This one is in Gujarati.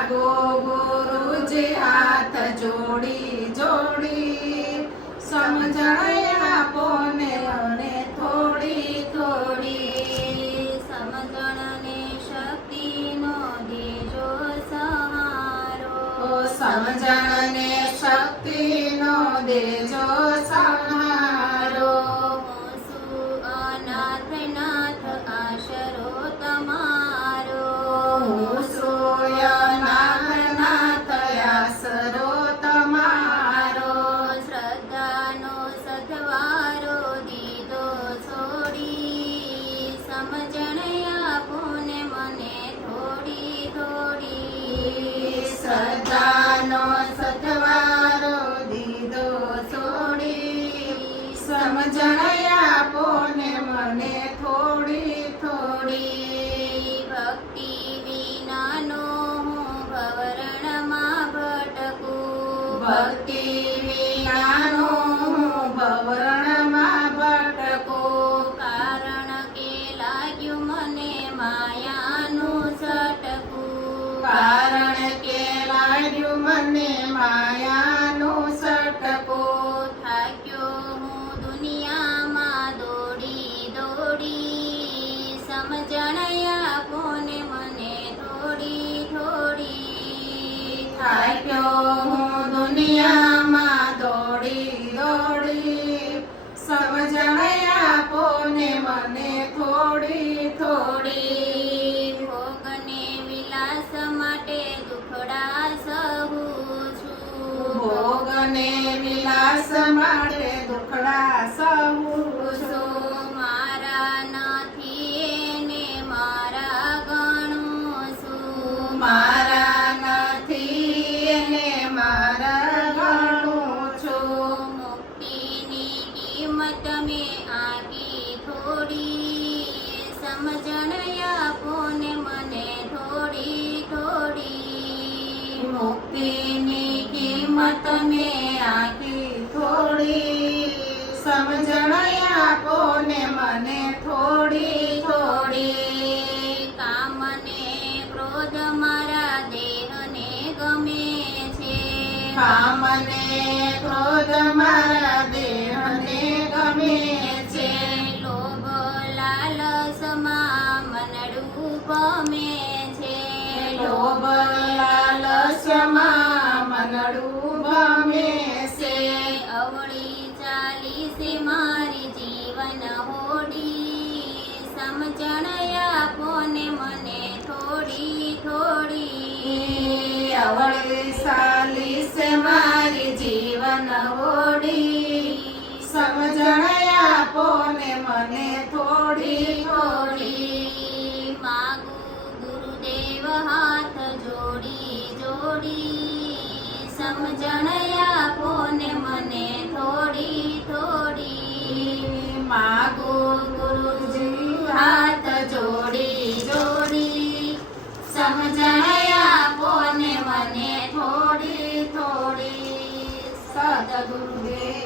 માગો ગુરુજી હાથ જોડી જોડી, સમજણ આપો ને મને થોડી થોડી. સમજણને શક્તિનો દેજો સહારો, સમજણને શક્તિનો દેજો સહારો. હું છું અનાથ નાથ આશરો તમારો, હું છું અનાથ નાથ આશરો તમારો. શ્રદ્ધાનો સથવારો દીધો છોડી, સમજણ આપો ને મને થોડી થોડી. શ્રદ્ધાનો સથવારો દીધો છોડી, સમજણ આપો ને મને થોડી થોડી. ભક્તિ વિનાનો હું ભવરણમાં ભટકું, ભક્તિ વિનાનો હું ભવરણમાં ભટકું. કારણ કે લાગ્યું મને માયાનું સટકું, કારણ કે લાગ્યું મને માયાનું સટકું. થાક્યો હું દુનિયામાં દોડી દોડી, સમજણ આપો ને મને થોડી થોડી. થાક્યો હું દુનિયામાં દોડી દોડી, સમજણ આપો ને મને થોડી થોડી. ભોગને વિલાસ માટે દુખડા સહું છું, ભોગને વિલાસ માટે દુખડા સહું છું. મારા નથી એને મારા ગણું છું, મારા નથી એને મારા ગણું છું. મુક્તિની કિંમત મેં આપી થોડી, સમજણ આપો ને મને થોડી થોડી. મુક્તિની કિંમત મેં આખી થોડી, સમજણ આપો ને મને થોડી થોડી. કામને ક્રોધ મારા દેહને ગમે છે, કામને ક્રોધ મારા દેહને ગમે છે. લોભ લાલસમાં મનડું ગમે છે, લોભ લાલચમાં મનડું ગમે છે. અવળી ચાલીસે મારી જીવન હોડી, સમજણ આપો ને મને થોડી થોડી. અવળી ચાલીસ મારી જીવન ઓડી, સમજણ આપો ને મને થોડી થોડી. માગું ગુરુદેવ હાથ જોડી જોડી, સમજણ આપો ને મને થોડી થોડી. માગો ગુરુજી હાથ જોડી જોડી, સમજણ આપો ને મને થોડી થોડી. સદગુરુદેવ